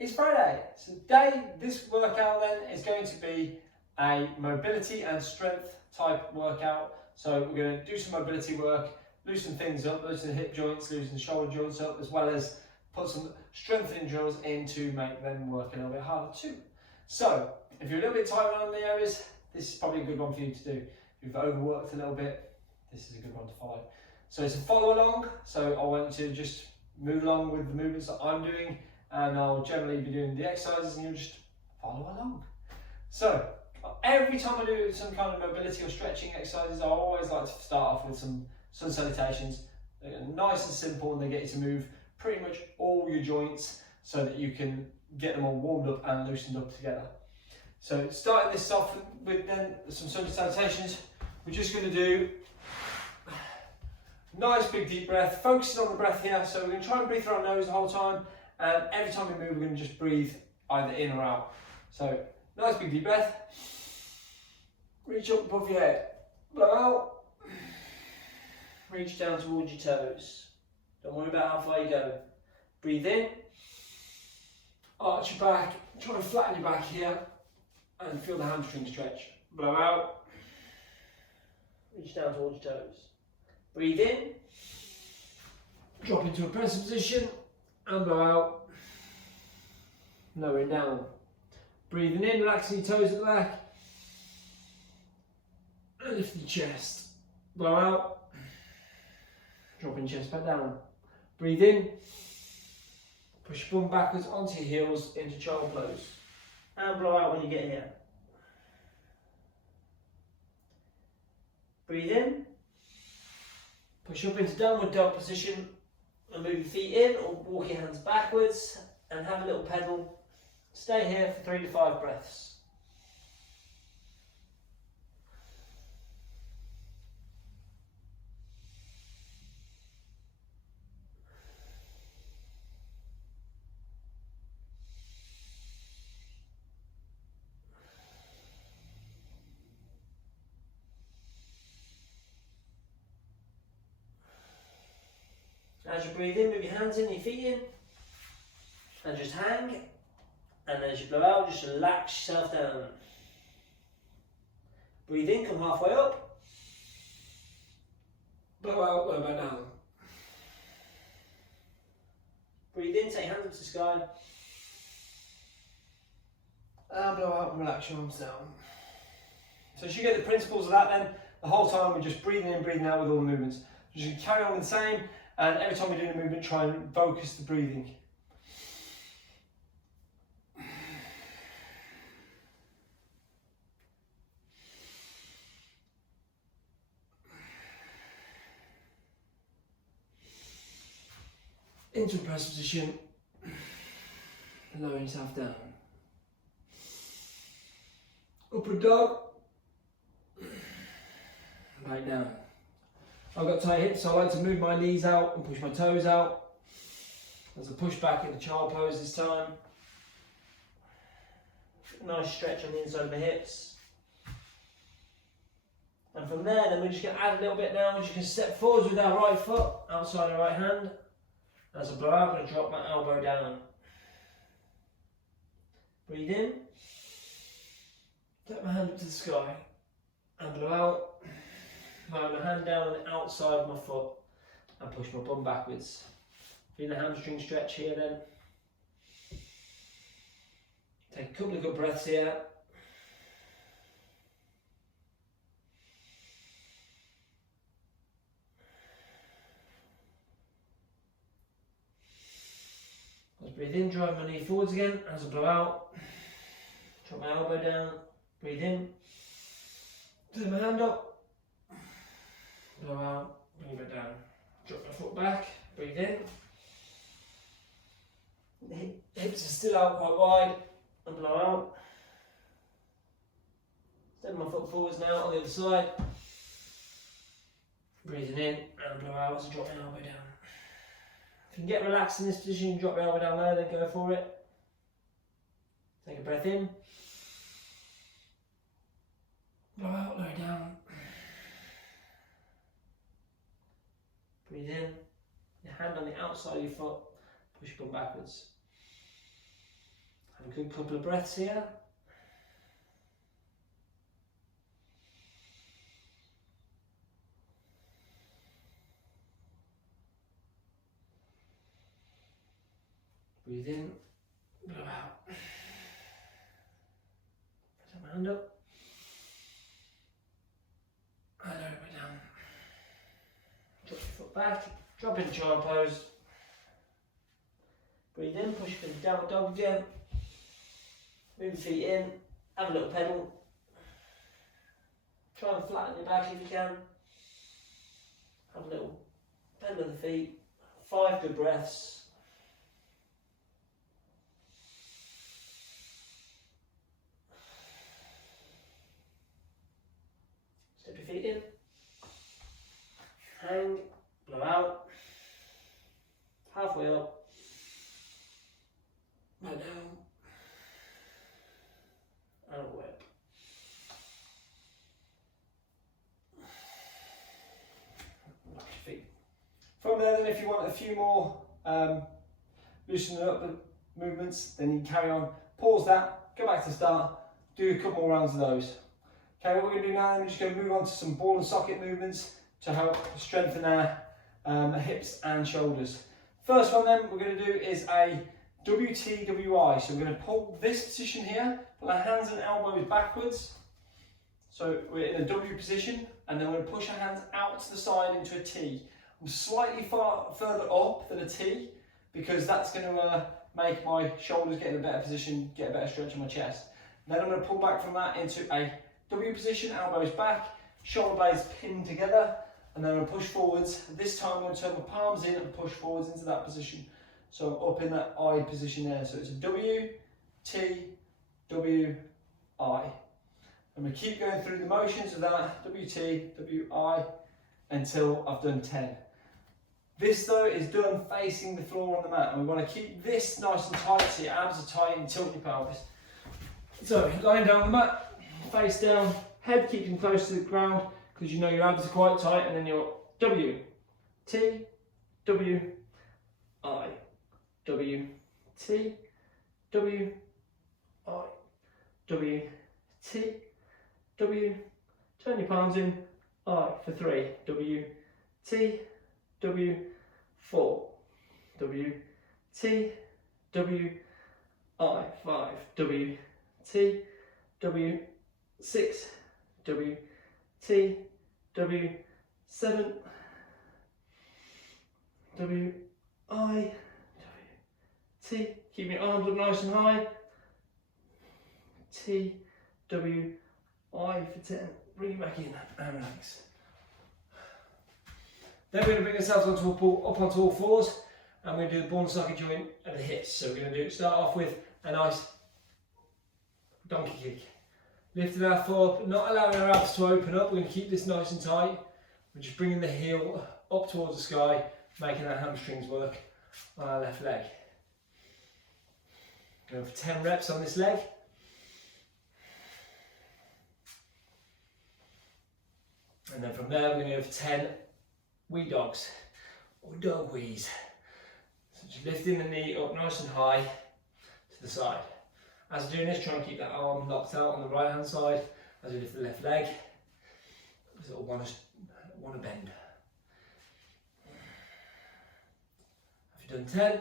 It's Friday. So this workout then is going to be a mobility and strength type workout. So we're going to do some mobility work, loosen things up, loosen the hip joints, loosen the shoulder joints up, as well as put some strengthening drills in to make them work a little bit harder too. So if you're a little bit tight around the areas, this is probably a good one for you to do. If you've overworked a little bit, this is a good one to follow. So it's a follow along. So I want you to just move along with the movements that I'm doing, and I'll generally be doing the exercises and you'll just follow along. So every time I do some kind of mobility or stretching exercises, I always like to start off with some sun salutations. They're nice and simple, and they get you to move pretty much all your joints so that you can get them all warmed up and loosened up together. So starting this off with then some sun salutations, we're just going to do nice big deep breath, focusing on the breath here. So we're going to try and breathe through our nose the whole time, and every time we move we're going to just breathe either in or out. So nice big deep breath, reach up above your head, blow out, reach down towards your toes. Don't worry about how far you go. Breathe in, arch your back, try and flatten your back here and feel the hamstring stretch. Blow out, reach down towards your toes. Breathe in, drop into a press position and blow out, lowering down. Breathing in, relaxing your toes at the back and lifting your chest. Blow out, dropping your chest back down. Breathe in, push your bum backwards onto your heels into child pose and blow out when you get here. Breathe in, push up into downward dog position and move your feet in or walk your hands backwards and have a little pedal. Stay here for 3 to 5 breaths. As you breathe in, move your hands in, your feet in, and just hang. And as you blow out, just relax yourself down. Breathe in, come halfway up. Blow out, lower back down. Breathe in, take your hands up to the sky. And blow out and relax your arms down. So as you get the principles of that then, the whole time we're just breathing in, breathing out with all the movements. Just carry on with the same. And every time we're doing a movement, try and focus the breathing. Into a press position, lowering yourself down. Upward dog, right down. I've got tight hips, so I like to move my knees out and push my toes out. As I push back into child pose this time. Nice stretch on the inside of the hips. And from there, then we're just going to add a little bit now. We're just going to step forwards with our right foot, outside our right hand. As I blow out, I'm going to drop my elbow down. Breathe in. Take my hand up to the sky. And blow out. Lower my hand down on the outside of my foot and push my bum backwards. Feel the hamstring stretch here then. Take a couple of good breaths here. As I breathe in, drive my knee forwards again. As I blow out, drop my elbow down. Breathe in. Turn my hand up. Blow out, bring it down. Drop my foot back, breathe in. The hips are still out quite wide, and blow out. Step my foot forwards now on the other side. Breathing in and blow out as I drop my elbow down. If you can get relaxed in this position, you drop your elbow down there, then go for it. Take a breath in. Blow out, lower down. Breathe in, your hand on the outside of your foot, push your bum backwards. A good couple of breaths here. Breathe in, blow out. Put my hand up. And lower it down. Drop your foot back, drop into child pose. Breathe in, push for the downward dog again. Move your feet in, have a little pedal. Try and flatten your back if you can. Have a little pedal of the feet. 5 good breaths. Step your feet in. Hang, blow out. Halfway up. Back down. And whip. Lock your feet. From there then, if you want a few more loosening up the movements, then you can carry on. Pause that, go back to the start, do a couple more rounds of those. Okay, what we're going to do now, we're just going to move on to some ball and socket movements to help strengthen our hips and shoulders. First one then we're going to do is a WTWI. So we're going to pull this position here, pull our hands and elbows backwards. So we're in a W position, and then we're going to push our hands out to the side into a T. I'm slightly further up than a T because that's going to make my shoulders get in a better position, get a better stretch in my chest. Then I'm going to pull back from that into a W position, elbows back, shoulder blades pinned together, and then I'm going to push forwards. This time I'm going to turn my palms in and push forwards into that position. So I'm up in that I position there. So it's a W, T, W, I. I'm going to keep going through the motions of that W, T, W, I until I've done 10. This though is done facing the floor on the mat, and we want to keep this nice and tight so your abs are tight and tilt your pelvis. So lying down on the mat, face down, head keeping close to the ground because you know your abs are quite tight, and then your W, T, W, I. W, T, W, I, W, T, W, turn your palms in, I for 3, W, T, W, 4, W, T, W, I, 5, W, T, W, 6, W, T, W, 7, W, I, T, keep your arms up nice and high. T, W, I for 10. Bring it back in and relax. Then we're going to bring ourselves onto up onto all fours, and we're going to do the ball and socket joint at the hips. So we're going to start off with a nice donkey kick. Lifting our foot up, not allowing our abs to open up. We're going to keep this nice and tight. We're just bringing the heel up towards the sky, making our hamstrings work on our left leg. Going for 10 reps on this leg. And then from there we're going to go for 10 wee dogs, or dog wees. So just lifting the knee up nice and high to the side. As you're doing this, try and keep that arm locked out on the right hand side as you lift the left leg. Sort of want to bend. Have you done 10?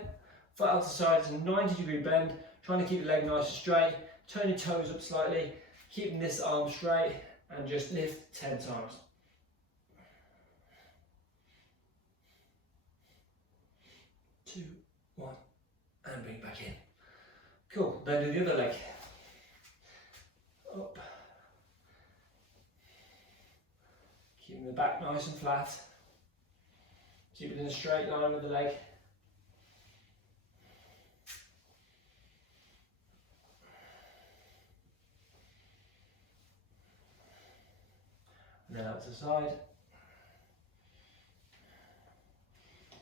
Foot out to the side is a 90-degree bend. Trying to keep the leg nice and straight. Turn your toes up slightly, keeping this arm straight, and just lift 10 times. Two, 1, and bring it back in. Cool, then do the other leg. Up. Keeping the back nice and flat. Keep it in a straight line with the leg. And then out to the side.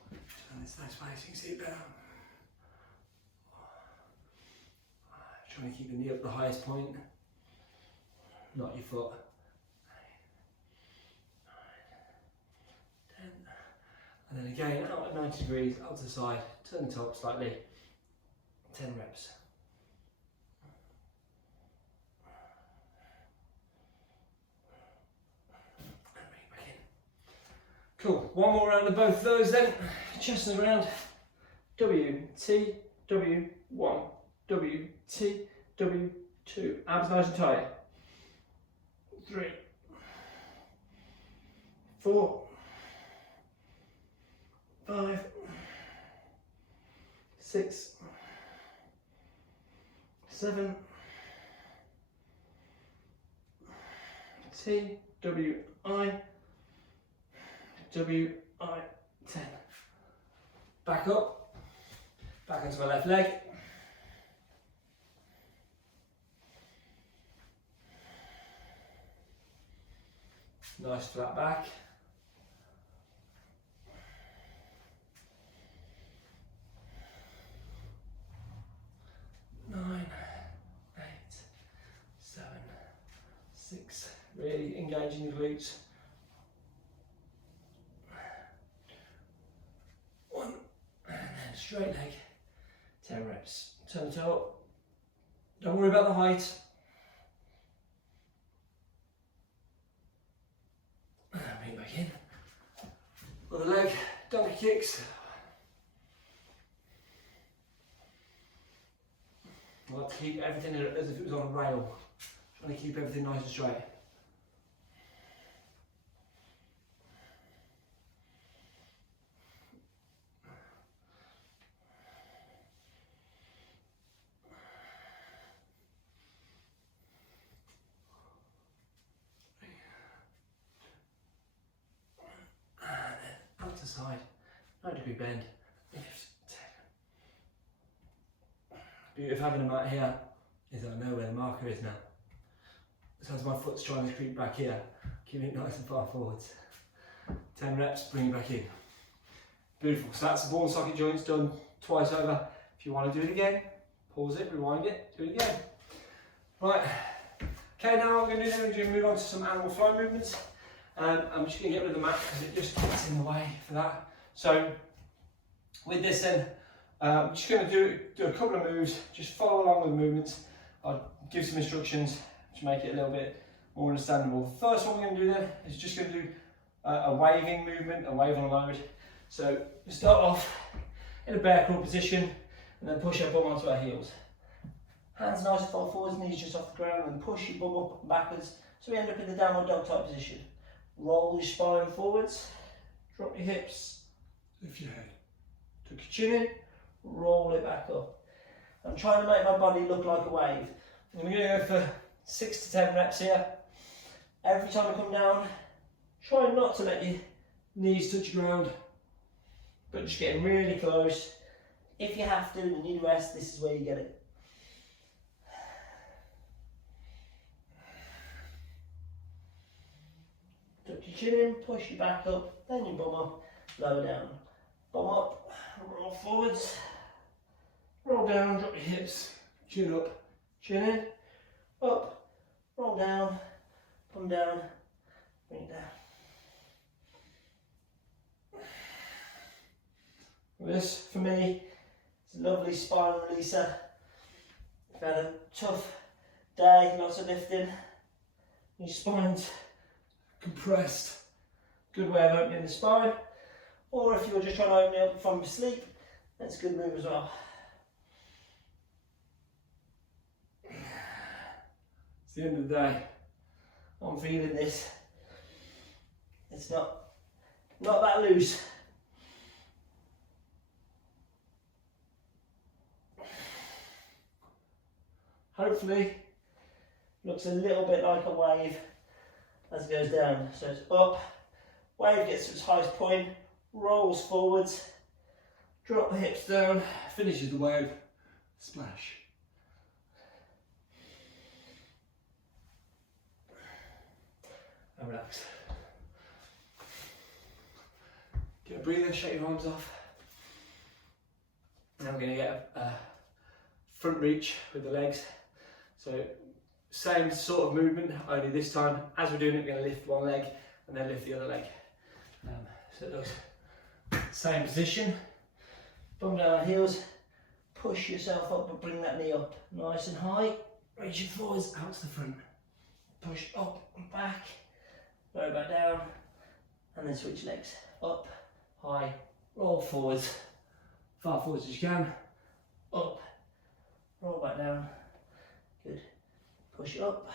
Turn this nice way so you can see it better. Trying to keep the knee up the highest point, not your foot. 9, 10. And then again, out at 90 degrees, out to the side, turn the top slightly. 10 reps. Cool. One more round of both of those then. Chest is around. W, T, W, 1, W, T, W, 2. Abs nice and tight. 3, 4, 5, 6, 7, T, W, I, W, I, 10. Back up, back into my left leg. Nice flat back. Nine, 8, 7, 6. Really engaging your glutes. 1, and then straight leg. 10 reps. Turn the toe up. Don't worry about the height. And bring it back in. Other leg, donkey kicks. I like to keep everything as if it was on a rail. Trying to keep everything nice and straight. Out to side, 90-degree bend, lift, 10. The beauty of having a mat here is I know where the marker is now. So as my foot's trying to creep back here, keep it nice and far forwards. 10 reps, bring it back in. Beautiful, so that's the ball and socket joints done twice over. If you want to do it again, pause it, rewind it, do it again. Right, okay, now what we're going to do then, we're going to move on to some animal fly movements. I'm just going to get rid of the mat because it just gets in the way for that. So with this then, I'm just going to do a couple of moves, just follow along with the movements. I'll give some instructions to make it a little bit more understandable. The first one we're going to do then is just going to do a waving movement, a wave on a load. So we start off in a bear crawl position and then push our bum onto our heels. Hands nice and far forwards, knees just off the ground, and push your bum up and backwards so we end up in the downward dog type position. Roll your spine forwards, drop your hips, lift your head, tuck your chin in, roll it back up. I'm trying to make my body look like a wave. And we're going to go for 6 to 10 reps here. Every time I come down, try not to let your knees touch the ground, but just getting really close. If you have to and you need rest, this is where you get it. Tuck your chin in, push your back up, then your bum up, lower down. Bum up, roll forwards, roll down, drop your hips, chin up, chin in, up, roll down, bring it down. This, for me, is a lovely spine releaser. If you had a tough day, lots of lifting, your spine's compressed, good way of opening the spine. Or if you're just trying to open it up from sleep, that's a good move as well. It's the end of the day. I'm feeling this. It's not that loose. Hopefully, looks a little bit like a wave as it goes down. So it's up, wave gets to its highest point, rolls forwards, drop the hips down, finishes the wave, splash. And relax. Get a breather, shake your arms off. Now we're going to get a front reach with the legs. So same sort of movement, only this time, as we're doing it, we're going to lift one leg and then lift the other leg. So it looks same position, bum down on heels, push yourself up but bring that knee up nice and high, reach it forwards, out to the front, push up and back, lower back down, and then switch legs. up, high, roll forwards, far forwards as you can, up, roll back down, good, push it up,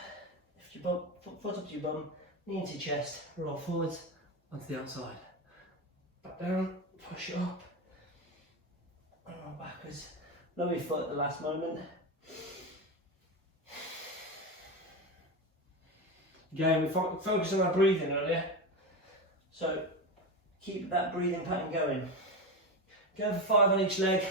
lift your bum, foot up to your bum, knee into your chest, roll forwards, onto the outside, back down, push it up, and roll backwards, lower your foot at the last moment. Again, we focused on our breathing earlier, so keep that breathing pattern going. Go for 5 on each leg.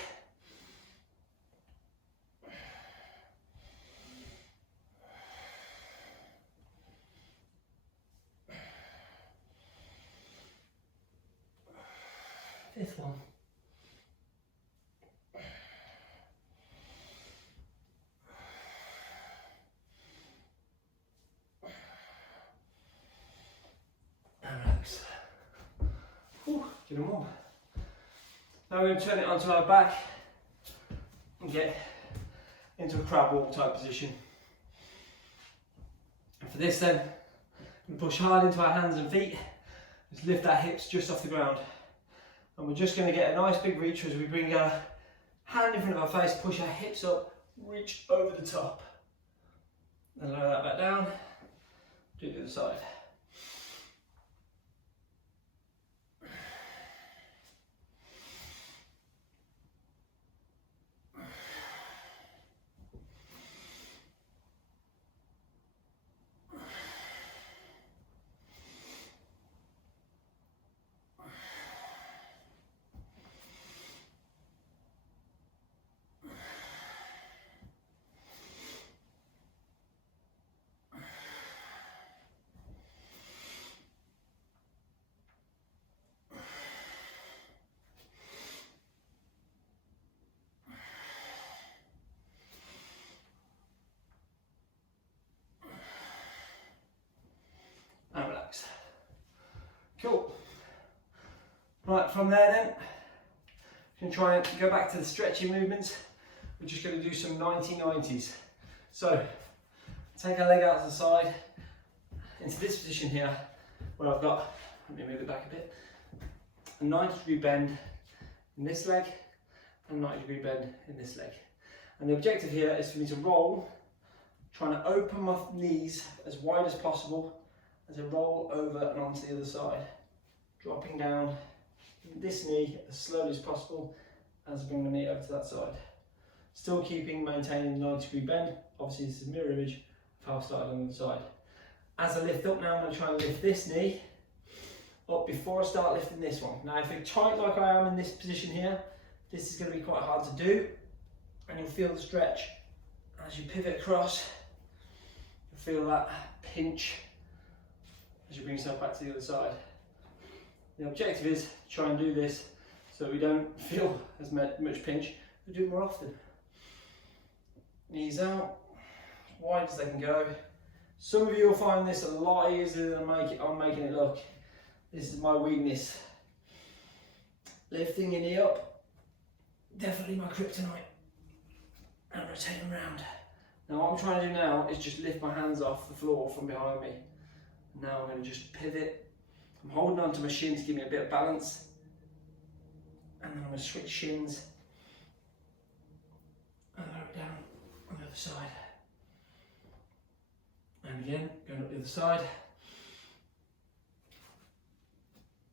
Fifth one. And relax. Get them warm. Now we're going to turn it onto our back and get into a crab walk type position. And for this then, we push hard into our hands and feet. Just lift our hips just off the ground. And we're just going to get a nice big reach as we bring our hand in front of our face, push our hips up, reach over the top. And lower that back down, do the other side. And relax. Cool. Right, from there then, you can try and go back to the stretching movements. We're just going to do some 90-90s. So, take our leg out to the side, into this position here, where I've got, let me move it back a bit, a 90-degree bend in this leg, and a 90-degree bend in this leg. And the objective here is for me to roll, trying to open my knees as wide as possible, as I roll over and onto the other side, dropping down this knee as slowly as possible as I bring the knee over to that side. Still maintaining the 90-degree bend. Obviously this is a mirror image of how I started on the other side. As I lift up now, I'm going to try and lift this knee up before I start lifting this one. Now if you're tight like I am in this position here, this is going to be quite hard to do, and you'll feel the stretch. As you pivot across, you'll feel that pinch as you bring yourself back to the other side. The objective is to try and do this so we don't feel as much pinch, we do it more often. Knees out, as wide as they can go. Some of you will find this a lot easier than I'm making it look. This is my weakness. Lifting your knee up, definitely my kryptonite. And rotating around. Now what I'm trying to do now is just lift my hands off the floor from behind me. Now I'm going to just pivot. I'm holding on to my shin to give me a bit of balance. And then I'm going to switch shins. And lower it down on the other side. And again, going up the other side.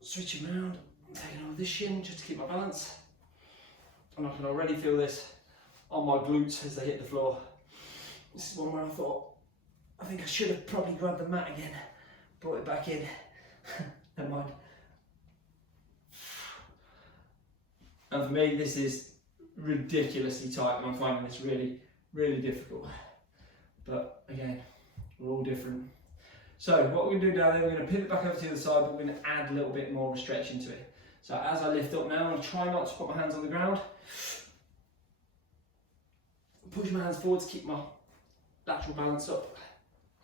Switching around, taking over this shin just to keep my balance. And I can already feel this on my glutes as they hit the floor. This is one where I think I should have probably grabbed the mat again. Brought it back in. Never mind. And for me, this is ridiculously tight, and I'm finding this really, really difficult. But again, we're all different. So what we're going to do now, then, we're going to pivot back over to the other side, but we're going to add a little bit more of a stretch into it. So as I lift up now, I'm going to try not to put my hands on the ground. Push my hands forward to keep my lateral balance up.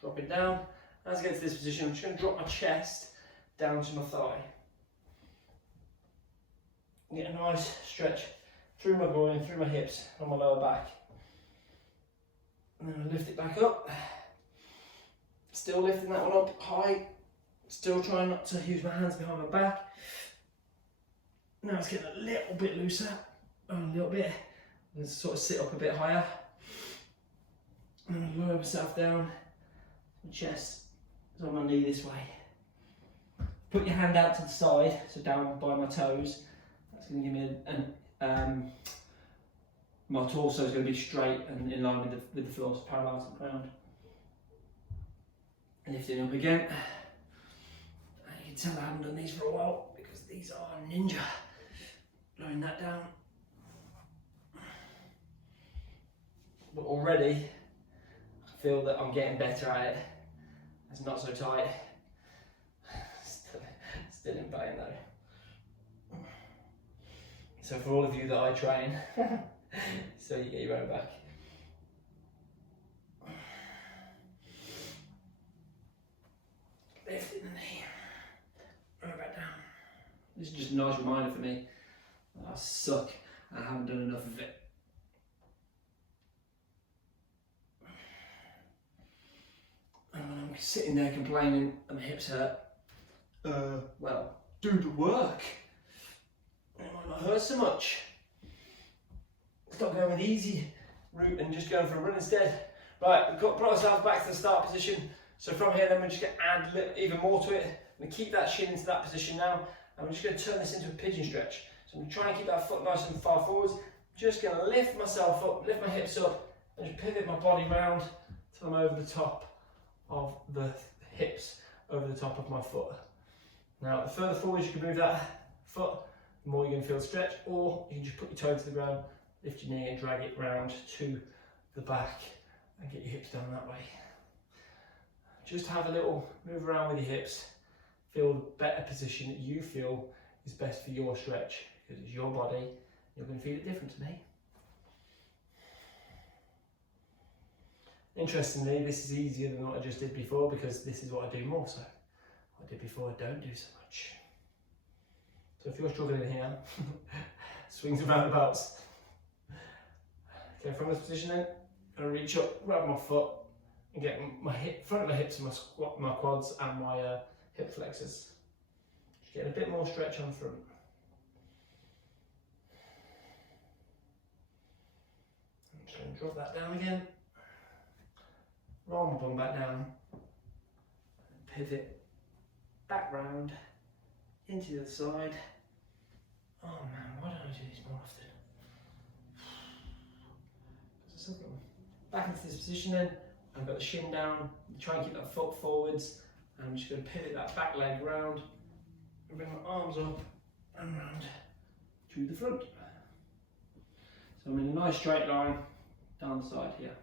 Dropping down. As I get to this position, I'm just going to drop my chest down to my thigh. Get a nice stretch through my groin, through my hips, and my lower back. And then I lift it back up. Still lifting that one up high. Still trying not to use my hands behind my back. Now it's getting a little bit looser, a little bit. And sort of sit up a bit higher. And lower myself down. My chest is on my knee this way. Put your hand out to the side, so down by my toes. That's going to give me my torso is going to be straight and in line with the floor, so parallel to the ground. Lifting up again. You can tell I haven't done these for a while because these are ninja. Lowering that down. But already I feel that I'm getting better at it. It's not so tight. Still in pain though. So for all of you that I train, so you get your own back. Lifting the knee, roll back down. This is just a nice reminder for me that I suck and I haven't done enough of it. And when I'm sitting there complaining and my hips hurt, well, do the work. It might not hurt so much. Stop going with the easy route and just going for a run instead. Right, we've brought ourselves back to the start position. So from here then we're just going to add even more to it. I'm going to keep that shin into that position now. And we're just going to turn this into a pigeon stretch. So I'm going to try and keep that foot nice and far forwards. Just going to lift myself up, lift my hips up, and just pivot my body round till I'm over the top of the hips, over the top of my foot. Now, the further forward you can move that foot, the more you're going to feel the stretch, or you can just put your toe to the ground, lift your knee and drag it round to the back and get your hips down that way. Just have a little move around with your hips, feel the better position that you feel is best for your stretch, because it's your body, you're going to feel it different to me. Interestingly, this is easier than what I just did before because this is what I do more so. What I did before I don't do so much. So if you're struggling here, swings and roundabouts. Okay, from this position then, I'm going to reach up, grab my foot and get my front of my hips and my quads and my hip flexors. Just get a bit more stretch on front. I'm just going to drop that down again. Roll my bum back down, pivot back round into the other side. Oh man, why don't I do these more often? Back into this position then, I've got the shin down, try and keep that foot forwards, and I'm just going to pivot that back leg round and bring my arms up and round to the front. So I'm in a nice straight line down the side here.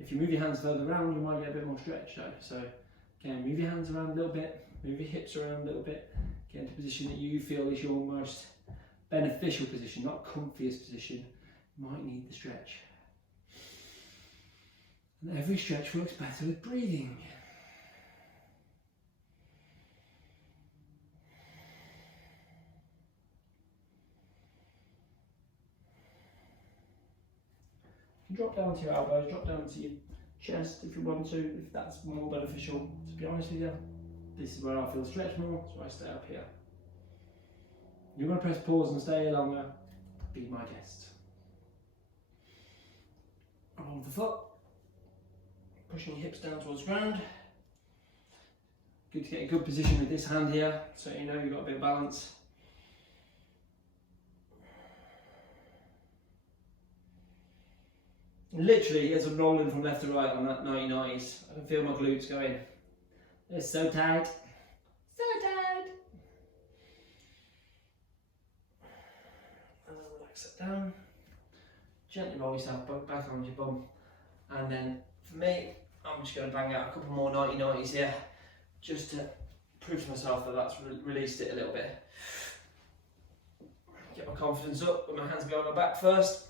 If you move your hands further around, you might get a bit more stretch though. So again, move your hands around a little bit, move your hips around a little bit, get into a position that you feel is your most beneficial position, not comfiest position. You might need the stretch. And every stretch works better with breathing. You can drop down to your elbows, drop down to your chest if you want to, if that's more beneficial. To be honest with you, this is where I feel stretch more, so I stay up here. You want to press pause and stay here longer, be my guest. Hold the foot, pushing your hips down towards the ground. Good to get a good position with this hand here, so you know you've got a bit of balance. Literally, as I'm rolling from left to right on that 90-90s, I can feel my glutes going. They're so tight. So tight. And then relax it down. Gently roll yourself back onto your bum. And then, for me, I'm just going to bang out a couple more 90-90s here, just to prove to myself that that's released it a little bit. Get my confidence up, put my hands behind my back first.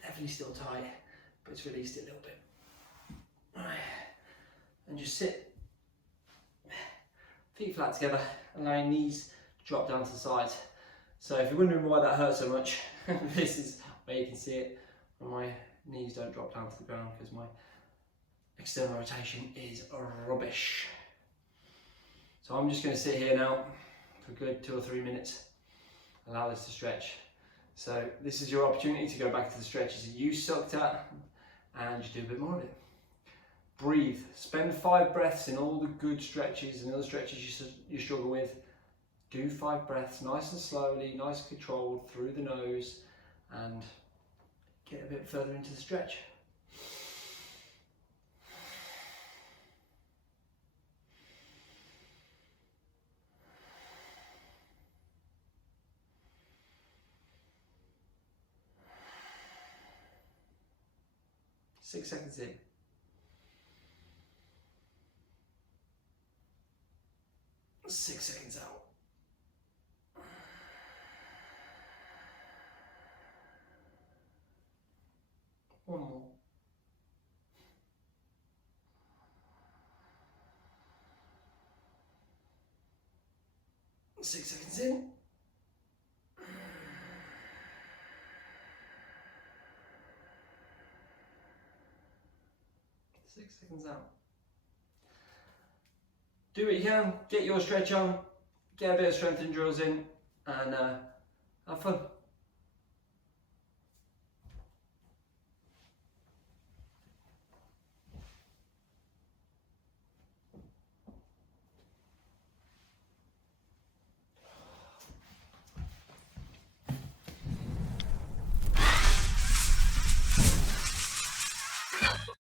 Definitely still tight, but it's released it a little bit. Right. And just sit, feet flat together, allowing knees to drop down to the sides. So if you're wondering why that hurts so much, this is where you can see it. and my knees don't drop down to the ground because my external rotation is rubbish. So I'm just going to sit here now for a good 2 or 3 minutes, allow this to stretch. So this is your opportunity to go back to the stretches that you sucked at and just do a bit more of it. Breathe, spend 5 breaths in all the good stretches and other stretches you struggle with. Do 5 breaths nice and slowly, nice and controlled through the nose, and get a bit further into the stretch. Six seconds in. 6 seconds out. One more. 6 seconds in. 6 seconds out. Do what you can, get your stretch on, get a bit of strength and drills in, and have fun.